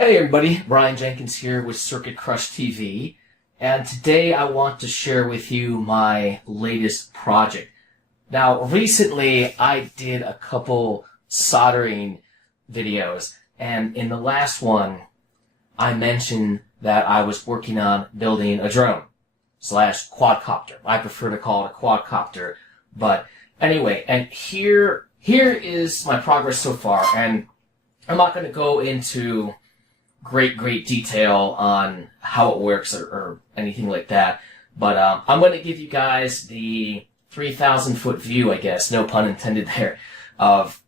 Hey everybody, Brian Jenkins here with Circuit Crush TV, and today I want to share with you my latest project. Now, recently I did a couple soldering videos, and in the last one I mentioned that I was working on building a drone slash quadcopter. I prefer to call it a quadcopter, but anyway, and here is my progress so far, and I'm not going to go into great detail on how it works or anything like that, but I'm going to give you guys the 3,000-foot view, I guess, no pun intended there, of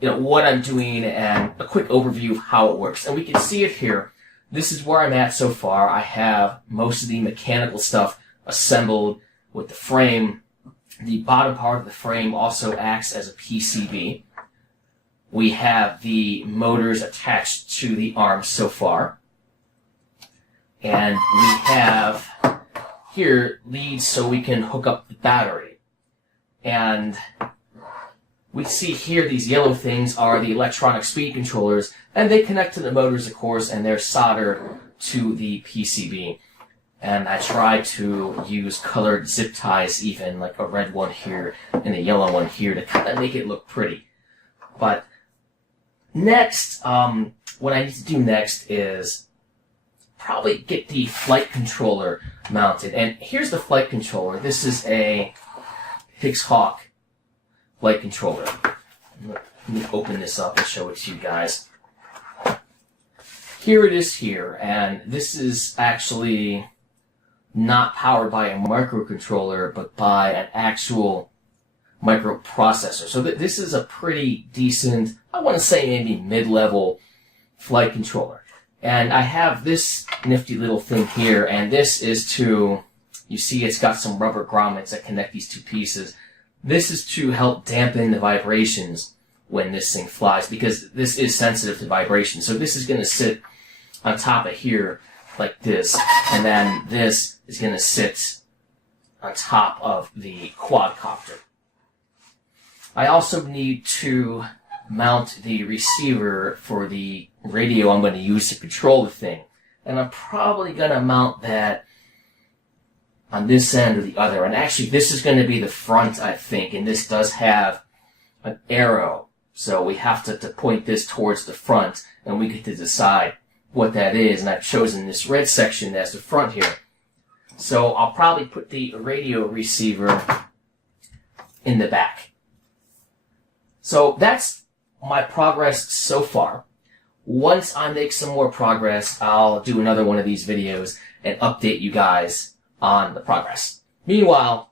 what I'm doing and a quick overview of how it works. And we can see it here. This is where I'm at so far. I have most of the mechanical stuff assembled with the frame. The bottom part of the frame also acts as a PCB. We have the motors attached to the arms so far. And we have here leads so we can hook up the battery. And we see here these yellow things are the electronic speed controllers, and they connect to the motors, of course, and they're soldered to the PCB. And I try to use colored zip ties, even like a red one here and a yellow one here, to kind of make it look pretty. But next, what I need to do next is probably get the flight controller mounted. And here's the flight controller. This is a Higgs Hawk flight controller. Let me open this up and show it to you guys. Here it is here, and this is actually not powered by a microcontroller, but by an actual microprocessor. So this is a pretty decent, I want to say maybe mid-level flight controller. And I have this nifty little thing here, and this is to, you see it's got some rubber grommets that connect these two pieces. This is to help dampen the vibrations when this thing flies, because this is sensitive to vibration. So this is going to sit on top of here like this, and then this is going to sit on top of the quadcopter. I also need to mount the receiver for the radio I'm going to use to control the thing. And I'm probably going to mount that on this end or the other. And actually, this is going to be the front, I think. And this does have an arrow. So we have to point this towards the front, and we get to decide what that is. And I've chosen this red section as the front here. So I'll probably put the radio receiver in the back. So that's my progress so far. Once I make some more progress, I'll do another one of these videos and update you guys on the progress. Meanwhile,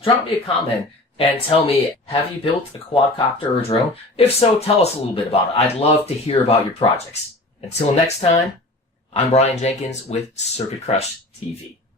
drop me a comment and tell me, have you built a quadcopter or a drone? If so, tell us a little bit about it. I'd love to hear about your projects. Until next time, I'm Brian Jenkins with Circuit Crush TV.